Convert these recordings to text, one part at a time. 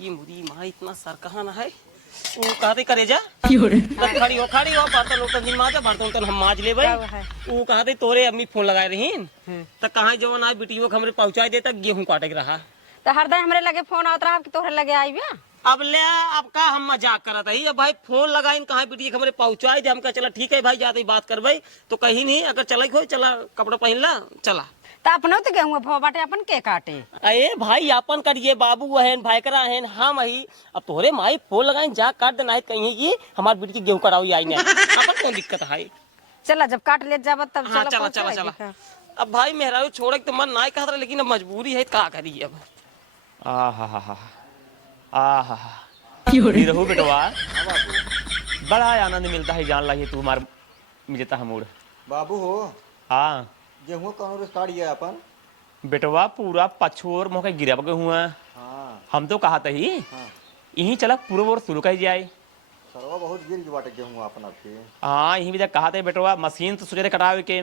ये मुरी माँ इतना सर कहाँ ना है वो कहते करे जा खड़ी हो बर्तन उर्तन दिन माजा बर्तन उर्तन हम माज ले भाई वो कहते तोरे अम्मी फोन लगाए रही तो कहाँ जवन आज बिटियो के हमरे पहुंचाई देता गेहूं काटे के रहा तो हरदम हमरे लगे फोन आवत रहा कि तोहरे लगे आई बा। अब ले अब का हम मजाक करत है अब भाई फोन लगाइन कहाँ बिटिया के हमरे पहुंचाई दे हमका चला ठीक है भाई जाते बात कर भाई तो कहीं नहीं अगर चला हो चला कपड़ा पहन ला चला तो अपनो तो गेहूं भो बाटे अपन के काटे। अरे भाई अपन करिए बाबू हन भाईकरा हन हम ही अब तोरे माई फोन लगाइन जा काट देना है कहीं की हमार बिटी की गेहूं कराओ आई ने अपन कौन दिक्कत है। चला जब काट ले जाब तब हाँ, चला अब भाई मेहरारू छोड़े तो मन ना कहता लेकिन अब मजबूरी है का करी अब रहू बेटवा बड़ा आनंद मिलता है जान लगे तू हमार मिलता है मूड बाबू हो हाँ गेहूं कौन रोज काट गया अपन बेटवा पूरा पछोर मोके गिरा गए हुआ हाँ हम तो कहा ही हाँ यही चला पूर्व और शुरू कर जाए सरवा बहुत गिर बाटे गेहूं अपन आपके हाँ यही भी कहा था बेटवा मशीन तो सोचे थे कटावे के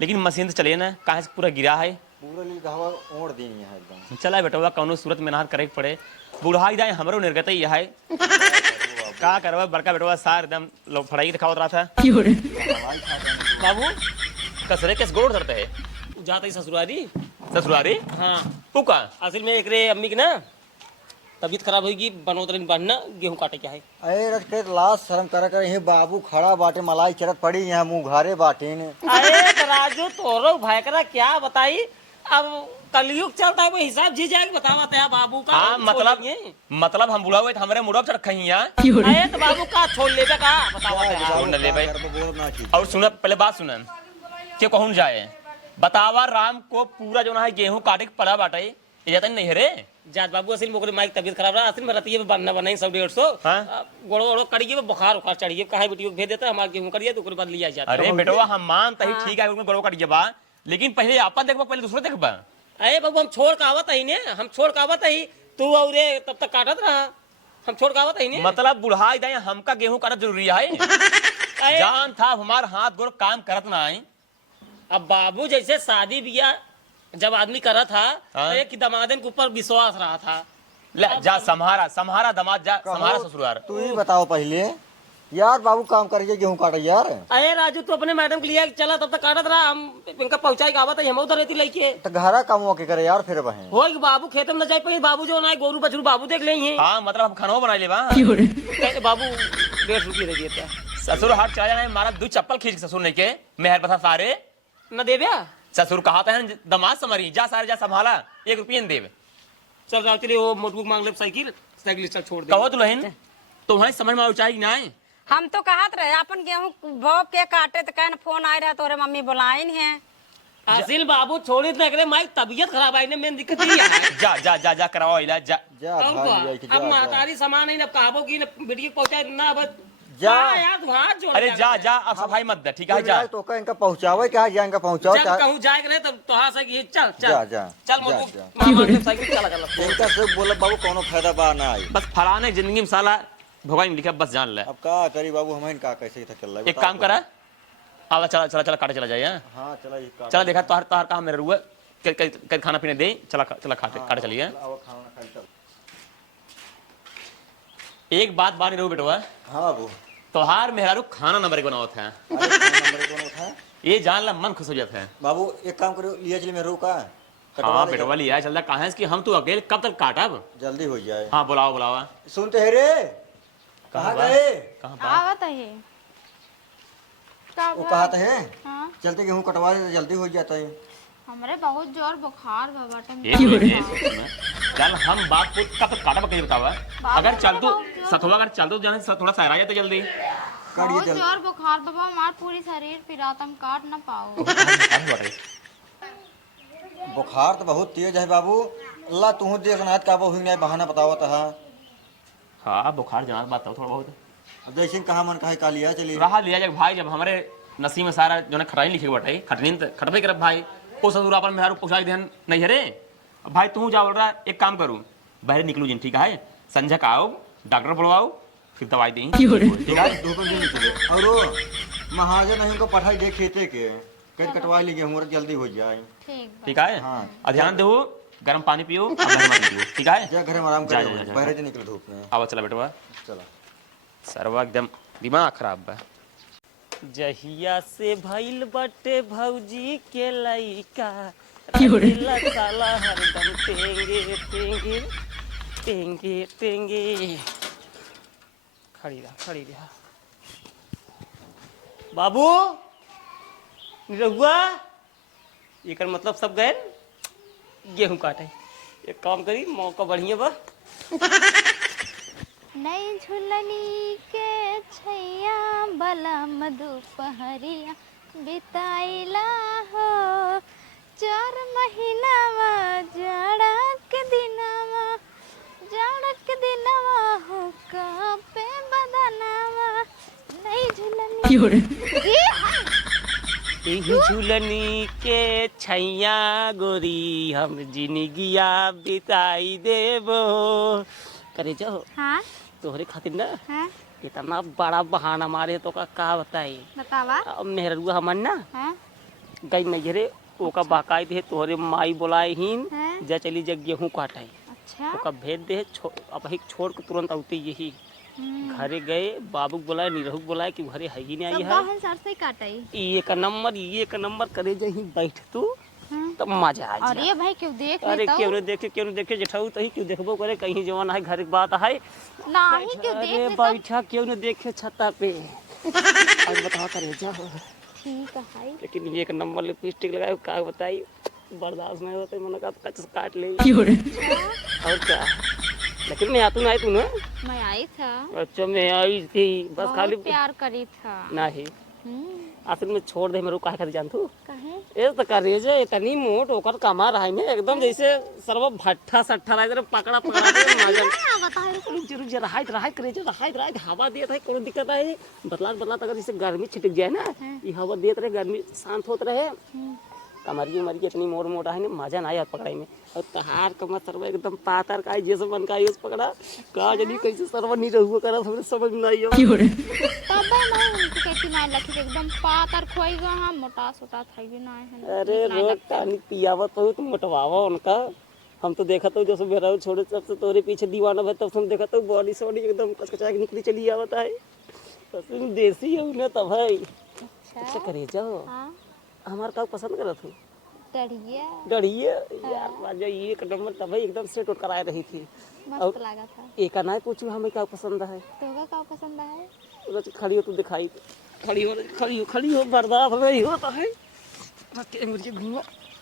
लेकिन मशीन तो चले ना कहाँ से पूरा गिरा है पूरा लील गहवा ओढ़ देनी है एकदम चला बेटवा कौनो सूरत मेहनत करे पड़े बुढ़ाई जाए हमरो निर्गत ही है का करवा बड़का बेटवा सार एकदम लोग फड़ाई दिखावत रहा था बाबू कसरे किस गोड़ धरते है जाते ससुरारी ससुरारी हाँ पुका असल में एक रे अम्मी की ना तबीयत खराब होगी बनोतरी बनना गेहूं काटे क्या है। अरे रख के लाश शर्म कर यही बाबू खड़ा बाटे मलाई चरत पड़ी यहाँ मुंह घारे बाटे ने अरे राजू तोरो भाईकरा क्या बताई अब कलयुग चलता है वो हिसाब जी जाएगा बतावा है बाबू का हाँ मतलब हम बुढ़ा हुए थे हमारे मुड़ा चढ़ खई अरे तो बाबू का छोड़ लेबे का बतावा ले भाई और सुन पहले बात सुन के कहूं जाए बतावा राम को पूरा जो है गेहूं काटे के पड़ा बाटे ये जाता नहीं है रे जात बाबू असल में माइक तबीयत खराब रहा असल में रतिये में बनना बनाई 100-150 गोड़ो गोड़ो करिए बुखार उखार चढ़िए कहाँ बेटियों भेज देता हमारे गेहूं करिए तो बाद लिया जाता। अरे बेटवा हम मानता ही ठीक है गोड़ो कटिए बा लेकिन पहले अपन देखबा पहले दूसरे देखबा। अरे बाबू हम छोड़ का आवत ही ने हम छोड़ का आवत ही तू और तब तक काटत रहा हम छोड़ का आवत ही ने मतलब बुढ़ाई दाई हमका गेहूं काटना जरूरी है जान था हमार हाथ गोड़ काम करत ना है। अब बाबू जैसे शादी ब्याह जब आदमी करा था तो एक दमादन के ऊपर विश्वास रहा था ले जा सम्हारा दामाद जा सम्हारा ससुराल तू ही बताओ पहले यार बाबू काम करिए गेहूं काटे यार। अरे राजू तू अपने मैडम के लिए चला तब तक काटत रहा हम इनका पहुंचाई का आवत है हम उधर रहती लड़की तो घरा काम के करे यार फिर बहन हो बाबू खेत में न जाए पाए बाबू जो ना गोरू बछरू बाबू देख ले हाँ मतलब हम खाना बना ले बाबू 150 रुपये दे दिए ससुर हाथ चला जाना मारा 2 चप्पल खींच ससुर ने के मेहर बता सारे न देवे ससुर कहा था दमाद समरी जा सारे जा संभाला 1 रुपये न देवे चल जाओ चलिए वो नोटबुक मांग ले साइकिल चल छोड़ दे कहो दुल्हन तुम्हारी समझ में चाहिए ना हम तो कहत रहे अपन गेहूं भो के काटे तो कहन फोन आए रहा तोरे मम्मी बुलाइन है आसिल बाबू छोड़ी तो करे माई तबीयत खराब आई ने मेन दिक्कत ही है जा जा जा जा कराओ इलाज जा जा भाई अब महतारी सामान है ना काबो की बेटी पहुंचाए ना अब जा यार हाथ जोड़ अरे जा जा अब सफाई मत दे ठीक है जा तो का इनका पहुंचावे क्या जा इनका पहुंचाओ जब कहूं जाए रहे तब तोहा से कि चल चल जा जा चल मोटू साइकिल चला चला इनका से बोला बाबू कोनो फायदा बा ना आई बस फलाने जिंदगी में साला भगवान लिखा बस जान ले अब का करी बाबू हम का कैसे था चल रहा है एक काम करा आवा चला चला चला काटे चला जाए हां चला ये चला देखा तोहर तोहर का मेरे रुआ कल खाना पीने दे चला चला काटे चलिए अब खाना खा चल। एक बात बात रो बेटवा हां बाबू तोहार मेहरारू खाना नंबर 1 बनावत है अरे नंबर कौन था ये जान ला मन खुश हो जाता है बाबू एक काम करो लिया चले मेरे का हाँ बेटवा लिया चलता कहाँ है कि हम तो अकेले कब तक काटब जल्दी हो जाए। हाँ बुलाओ बुलावा सुनते है रे कहाँ गए कहाँ आवत है वो कहा है हाँ? चलते गेहूं कटवा दे तो जल्दी हो जाता है। हमरे बहुत जोर बुखार बा बाटे चल हम बात को कब तक काटब कहीं बतावा अगर चल तो सतवा अगर चल तो जाने थोड़ा सा आ जाए तो जल्दी बहुत जोर बुखार बाबा हमार पूरी शरीर पिरात हम काट ना पाओ बुखार तो बहुत तेज है बाबू अल्लाह तू देख ना का बहु नहीं बहाना बतावत है। हाँ बुखार जान बात थोड़ा बहुत अब जैसे कहा मन कहा का लिया चलिए रहा लिया जाए भाई जब हमारे नसीब में सारा जो है खटाई लिखे बटे खटनीन खटबे कर भाई वो ससुर अपन मेहरा पोछाई देन नहीं है रे भाई तू जा बोल रहा एक काम करूँ बाहर निकलू जिन ठीक है संजय का आओ डॉक्टर बुलवाओ फिर दवाई दी ठीक है धूप में निकले और वो महाजन नहीं उनको पढ़ाई दे खेते के कहीं कटवा ली गेहूं जल्दी हो जाए ठीक ठीक है हाँ ध्यान दो गर्म पानी पियो, अब गर्म पानी पियो, ठीक है? जा घर में आराम जा, कर, जा, जा, बाहर से निकल धूप में। आवा चला बेटवा, चला सरवा एकदम दिमाग खराब बा। जहिया से भइल बटे भौजी के लइका रहेला साला हरदम टेंगे टेंगे टेंगे टेंगे। खड़ी रहा बाबू निरहुआ, एकर मतलब सब गए गेहूं काटे। एक काम करी, मौका बढ़िया बा। नई झुलनी के छैया बलम दुपहरिया बिताइला हो, 4 महीनावा जड़क दिनवा हो कापे बदनावा। नई झुलनी झुलनी के छैया गोरी हम जिंदगिया बिताई देबो। करे जाओ हाँ तोहरे खातिर ना हाँ इतना बड़ा बहाना मारे तो का बताई। बतावा। अब मेहरुआ हमर ना हाँ गई नजरे ओका बाकायदे है तोहरे माई बोलाए हिन हाँ। जा चली जा गेहूं काटाई। अच्छा ओका भेज दे अब ही छोड़ के तुरंत आउते यही घरे गए। बाबू बोलाए निरहु बोलाए कि घरे है ही नहीं आई है। बहन सरसे काटाई। ये का नंबर करे जही बैठ तू तब मजा आ अरे भाई क्यों देख ले अरे तो? क्यों नहीं देखे जेठाऊ तही क्यों देखबो करे कहीं जवान है घर की बात है नहीं क्यों देख अरे ले तो? बैठा क्यों नहीं देखे छत्ता पे आज बता करे जा। ठीक है भाई। लेकिन एक नंबर लिपस्टिक लगाए का बताई बर्दाश्त नहीं होते मन का कच काट ले और क्या। लेकिन मैं तू नहीं तू ना मैं आई था। अच्छा मैं आई थी बस बहुत खाली प्यार करी था। नहीं आखिर में छोड़ दे मेरे काहे खातिर जान तू कहे ए तो करे जे इतनी मोट ओकर कमा रहा है एकदम जैसे सर्व भट्ठा सट्ठा रहा इधर पकड़ा दे मजा रुक जा रहा करे जे रहा हवा देत है कोनो दिक्कत है बदलात अगर जैसे गर्मी छिटक जाए ना ये हवा देत रहे गर्मी शांत होत रहे कमरी उमरी इतनी मोटा है ना मजा ना आया पकड़ाई में। और तहार कमर सर्व एकदम पातर का जैसे बन का यूज पकड़ा का जनी कैसे सर्व नहीं रहू करा हमरे समझ में नहीं आयो तब मैं कहती ना लखी एकदम पातर खोई गो हम मोटा सोटा था भी ना है। अरे रोज पानी पियावत हो तुम मोटवावा उनका। हम तो देखा तो जैसे मेरा छोड़े तब से तोरे पीछे दीवाना है तब तुम देखा तो बॉडी सॉडी एकदम कचकचा के निकली चली आवत है। तो तुम देसी है उन्हें तब है अच्छा करे जाओ। हाँ हमार का पसंद करत हो डरिए यार बाजा ये एक नंबर तब एकदम सेट उठ कराए रही थी। मस्त लगा था। एक ना पूछू हमें क्या पसंद है तोगा का पसंद है? रोज खड़ी हो तू दिखाई खड़ी हो बर्दाश्त नहीं होता है। मुझे घूमा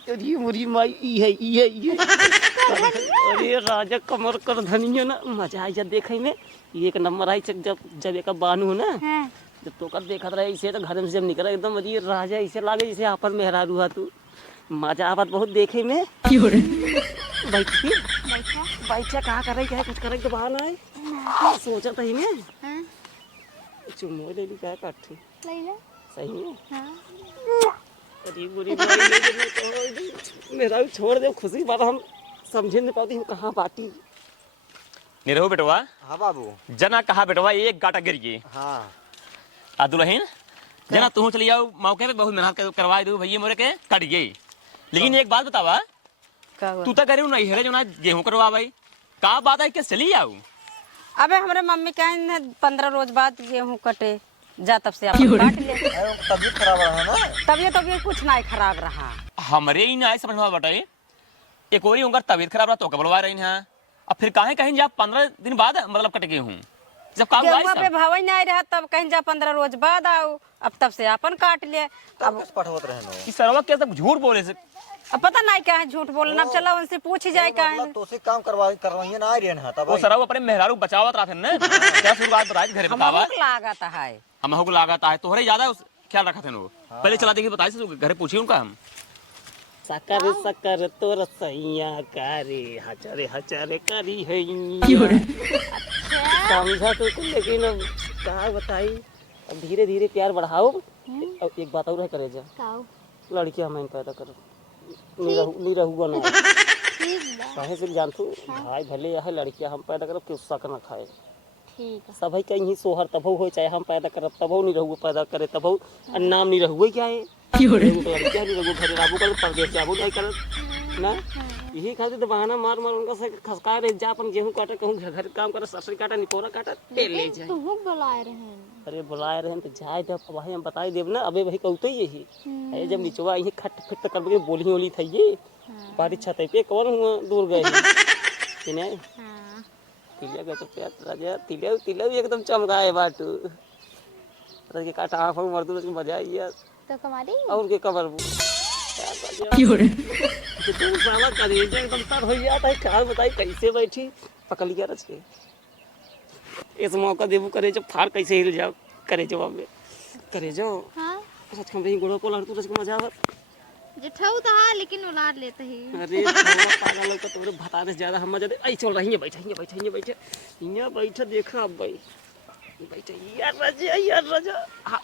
अरे मुरी माई ये अरे राजा कमर कर धनिया ना मजा आई जब देखे में एक नंबर आई जब एक बानू ना हाँ। जब तो कर देखत रहे इसे तो घर में से जब निकला एकदम अरे राजा इसे लागे जैसे आपन मेहरारू हा तू मजा आवत बहुत देखे में। बैठा कहा कर रही है कुछ करे तो बहाना है सोचा था ही में हाँ। चुम्मो ले ली क्या काठी ले ले। सही में हाँ। अरे बुरी मेरा भी छोड़ दे खुशी बात हम समझे नहीं पाती हम कहाँ बाटी। निरहु बेटवा हाँ बाबू जना कहा बेटवा एक गाटा गिर गई हाँ आ दुल्हन जना तू चली जाओ मौके पे बहुत मेहनत करवा दू भैया मोरे के कट गई। लेकिन एक बात बतावा तू तो करे नहीं हेरे जो ना गेहूं करवा भाई का बात है कि चली जाऊ। अबे हमारे मम्मी कहे 15 रोज बाद गेहूं कटे जा तब से अपन काट ले। तबीयत खराब रहा ना तबीयत कुछ नहीं खराब रहा हमरे ही ना समझ में बताइए एक और उनका तबीयत खराब रहा तो कबलवा रही है अब फिर काहे कहीं जा 15 दिन बाद मतलब कट गए हूँ जब काम गेहुआ पे भाव नहीं रहा तब कहीं जा 15 रोज बाद आओ अब तब से अपन काट ले। अब किस पठवत रहे नो इस सरवा के सब झूठ बोले से अब पता नहीं क्या है झूठ बोलना। अब चला उनसे पूछ ही जाए क्या है। तो से काम करवाइए ना आ रहे हैं तब वो सरवा अपने मेहरारू बचावत रहा थे ना क्या शुरुआत बताई घरे बतावा हमको लागत है हमको लागत है तोहरे ज्यादा ख्याल रखा थे वो पहले चला देखिए बताई से घरे पूछिए उनका हम सकरे सकरे तोर सैया करे हचरे करी है समझा तो तुम लेकिन अब क्या बताई अब धीरे धीरे प्यार बढ़ाओ। अब एक बात और है करे जा काऊ लड़कियां हम पैदा करो नहीं रहूगा ना ठीक बा। कहे से जानतू भाई भले यह लड़कियां हम पैदा करब के शक न खाए ठीक है। सब कहीं सोहर तबो हो चाहे हम पैदा करब तबो नहीं रहू पैदा करे तबो नाम नहीं रहू क्या है लड़कियां नहीं रहू घरे रहू कर परदेश जाबू नहीं करब ना यही खातिर तो बहाना मार मार उनका से खसका रहे जा अपन गेहूं काटे कहूं घर काम करे सरसरी काटा निकोरा काटा तेल ले जाए। तू बुलाए रहे अरे बुलाए रहे तो जाए जब भाई हम बताई देब ना अबे वही कहते यही अरे जब निचवा यही खट फिट कर के बोली ओली थई ये बारी छत पे कौन हुआ दूर गए किने तिलिया का तो प्यार राजा तिलिया भी एकदम चमकाए बाटू अरे के काटा आंख में मर दो तो मजा आई यार तो कमारी और के कबर तू साला करेजा एकदम तर हो गया था क्या बताई कैसे बैठी पकड़ लिया रच के इस मौका देबू करे जब फार कैसे हिल जाओ करे जवाब में करे जाओ हां रच के भाई गोड़ो को लड़ तू रच के मजा आवत जेठाऊ तो हां लेकिन उलार लेते ही अरे पागल लोग तोरे बता दे ज्यादा हम मजा दे आई चल रही है बैठे यहाँ बैठे देखा अब भाई बैठे यार राजा हां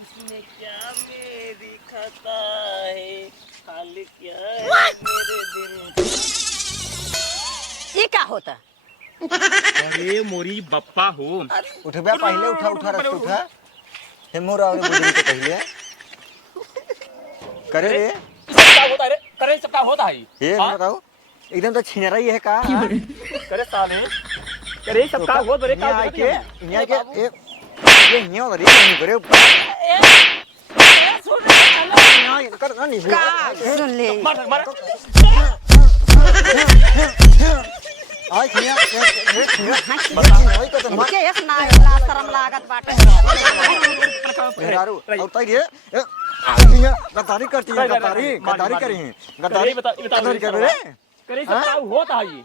उसने क्या मेरी खता है खाली क्या है मेरे दिल ये क्या होता अरे मोरी बप्पा हो उठबे पहले उठा रस उठा हे मोरा और बुझी के पहले करे रे सब क्या होता है रे करे सब क्या होता है ये बताओ एकदम तो छिन रही है का करे साले करे सब क्या हो बरे का यहाँ के ये न्यो रे नहीं करे कर ना नहीं सुन ले मार आई छिया बता नहीं तो मत इनके एक ना शर्म लागत बाटे मेरारू और तई रे ये गद्दारी करती है गद्दारी करी है गद्दारी कर रे करे सब क्या होता है ये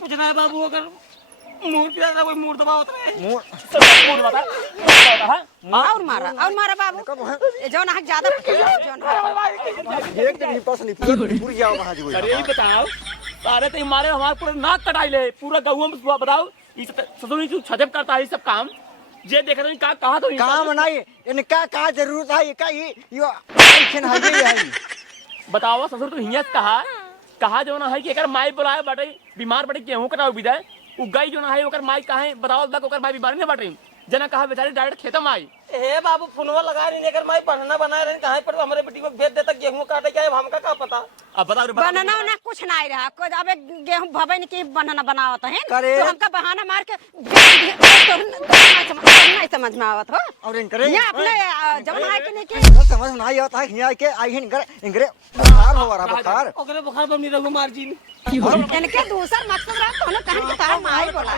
कुछ ना है बाबू अगर मूड पे कोई मूड दबा होता है सब मूड बता और मारा बाबू ये जो ना ज्यादा जो ना एक दिन पास नहीं पूरी जाओ वहां जी अरे ये बताओ सारे तो हमारे पूरा नाक कटाई ले पूरा गहुआ में बताओ इस ससुरी तू छजब करता है सब काम जे देख रहे का कहा तो काम नहीं इनका का जरूरत है का यो टेंशन है ये बताओ ससुर तू हियस कहा जो ना है कि अगर माई बुलाए बटे बीमार बटे गेहूं कटाओ विदाय उ गई जो ना है ओकर माई काहे बताओ तक ओकर माई बीमारी ने बटे जना कहा बेचारी डायरेक्ट खेतम आई ए बाबू फोनवा लगा रही लेकर मैं बनना बना रहे कहां पर हमरे बेटी को भेज देता गेहूं काटे क्या हमका का पता अब बताओ बनाना ना कुछ ना ही रहा कोई अबे गेहूं भवन की बनाना बनावत है करे। तो हमका बहाना मार के नहीं समझ में आवत हो और इनकरे ये अपने जब है कि नहीं के समझ में नहीं आता है यहाँ के आई इनकरे बुखार हो रहा बुखार ओकरे बुखार बमनी रघु मार जी इनके दूसरा मकसद रहा तो ना कहां के तार माई बोला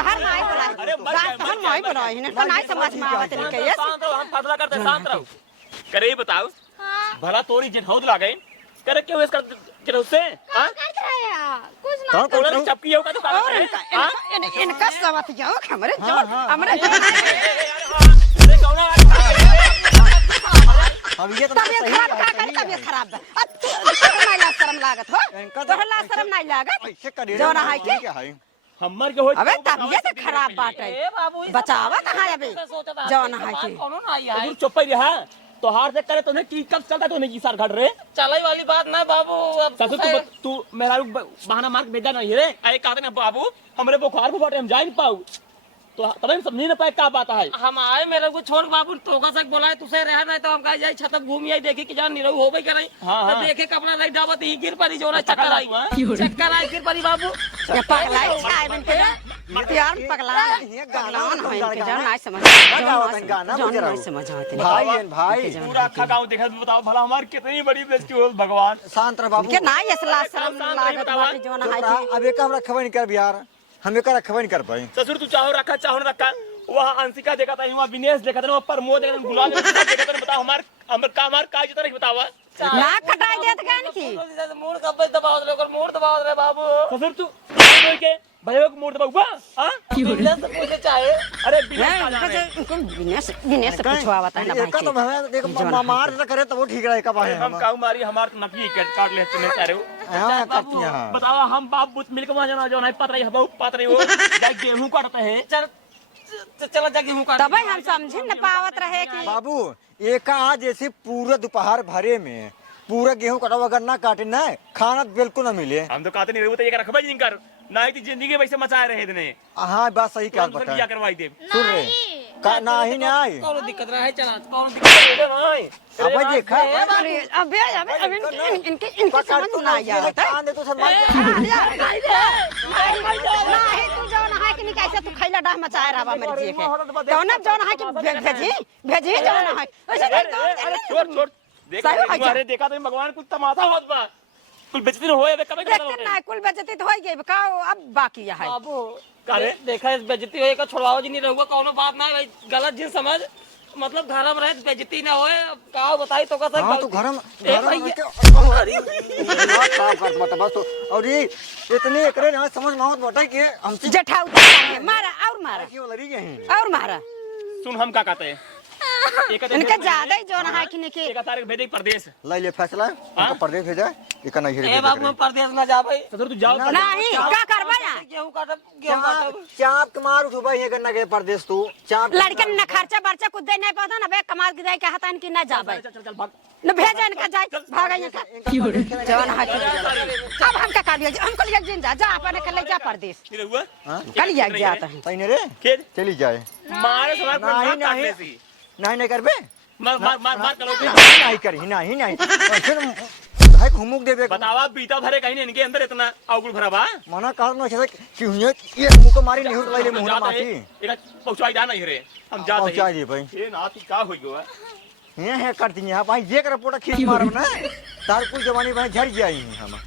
तार माई बोला तार माई बोला इन्हें तो नहीं समझ में आवत इनके ये शांत रहो हम फैसला करते शांत रहो करे बताओ भला तोरी जेठौद लागे करे क्यों इस कर जेठौद से हां कर रहा कुछ ना तोरा चपकी होगा तो और इनका सवत जाओ हमरे जो हमरे अरे कौन अब ये तो तबीयत खराब अब नहीं शर्म लागत हो तोहला शर्म नहीं लागत ऐसे करे जो ना है के है हमर के हो अबे तबीयत खराब बाटे ए बाबू बचावा कहां अबे जो ना है के कोनो ना आई है चुप ही रहा तो हार से करे तूने की कब चलता तूने की सार घट रे चलाई वाली बात ना बाबू अब ससुर तू मेरा बहाना मार के भेजा नहीं रे ऐ कहते ना बाबू हमरे बुखार को बाटे हम जा नहीं पाऊ तो तब समझ नहीं पाए क्या बात है हम आए मेरे को छोड़ बाबू तोका से बोला तुसे रह नहीं तो हम कहा जाए छत घूम आई देखे कि जान नहीं रहू हो गई करे तो देखे कपड़ा नहीं डाबत ही गिर पड़ी जो चक्कर आई गिर पड़ी बाबू ये पगलाई छाए बन के यार पगला ये गाना है इनके जो नहीं समझ गाना जो बज रहा नहीं समझ आते भाई पूरा अखा गांव देखा बताओ भला हमारी कितनी बड़ी बेइज्जती हो भगवान शांत रह बाबू के ना असला शर्म लागत बाटे जो ना है के अब एक हमरा खबर नहीं कर यार हम एक खबर नहीं कर पाए ससुर तू चाहो रखा चाहो न रखा वहाँ अंशिका देखा था वहाँ विनेश देखा था वहाँ प्रमोद देखा था गुलाब देखा था बताओ हमार का जितना नहीं बतावा ना कटाई देत कान की मूड कब दबाव दे ओकर मूड दबाव दे बाबू ससुर तू के भाइयों को मूड दबाऊगा हां बिजनेस से पूछे चाहे अरे विनेश दिनेश पूछवावत है ना भाई का तो हमें देख मार से करे तो वो ठीक रहेगा भाई हम काऊ मारी हमार नकली काट ले तूने सारे हां करती हैं बताओ हम बाप बुत मिलके वहां जाना जो नहीं पत रही है पत रही हो जाए गेहूं काटते हैं चला जा गेहूं काट तब हम समझ न पावत रहे कि बाबू एक आज जैसे पूरा दोपहर भरे में पूरा गेहूं कटा अगर ना काटे ना खाना बिल्कुल ना मिले हम तो कहते नहीं रहे तो ये रखबे नहीं कर नहीं तो जिंदगी वैसे मचाए रहे इतने हाँ बात सही क्या तुरंत बता बिया करवाई दे सुन रहे का नहीं नहीं कौन दिक्कत रहा है चला कौन दिक्कत है अब देखा अरे अबे अबे इनके समझ में नहीं आता कान दे तो सब मार नहीं तू जौन है कि नहीं कैसे तू खैला डाह मचाए रहा मेरे जी के तो ना जौन है कि भेजी जौन है वैसे छोड़ छोड़ देख अरे देखा तो भगवान कुछ तमाशा होत बा कुल बेइज्जती होए बे कबे देखते ना कुल बेइज्जती तो होई गई का अब बाकी है बाबू अरे देखा इस बेइज्जती होए का छोड़वाओ जी नहीं रहूगा कौनो बात ना भाई गलत जिन समझ मतलब घर में रहे बेइज्जती ना होए का बताई तो का हाँ तो घर में बस तो और ये इतने एकरे ना समझ में आवत बटा कि हम जेठा उतार मारा और मारा क्यों लड़ी गए और मारा सुन हम का कहते हैं इनका ज्यादा ही जौन है कि नहीं कि एक तारीख भेजे प्रदेश ले ले फैसला उनका प्रदेश भेजा एक नहीं ए बाबू परदेश ना जा भाई तो तू जाओ नहीं का करबा ना गेहूं काटब चाप के मार उठो भाई गन्ना के प्रदेश तू चाप लड़कन न खर्चा बर्चा कुछ दे नहीं पाता ना बे कमाल के जाए के हतान की ना जाबे चल चल भाग न भेजा इनका जाए भागा यहाँ का जौन है कि अब हम का काबिल हमको ले जिन जा अपने कल जा परदेश फिर हुआ कल या जाता है तईने रे खेद चली जाए मारे सवाल नहीं, काटने नहीं। सी नहीं नहीं करबे मार मार मार मार करो नहीं करी नहीं फिर है घुमुक देबे बतावा बीता भरे कहीं इनके अंदर इतना अवगुण भरा बा मना कर न छे कि ये मुंह को मारी नहीं ले मुंह ना माटी एक पहुंचाई जाना ही रे हम जाते पहुंचा दी भाई ये नाती का होई गयो ये है करती है भाई ये कर पोटा खींच मारब ना तार कुल जवानी भाई झड़ जाई हम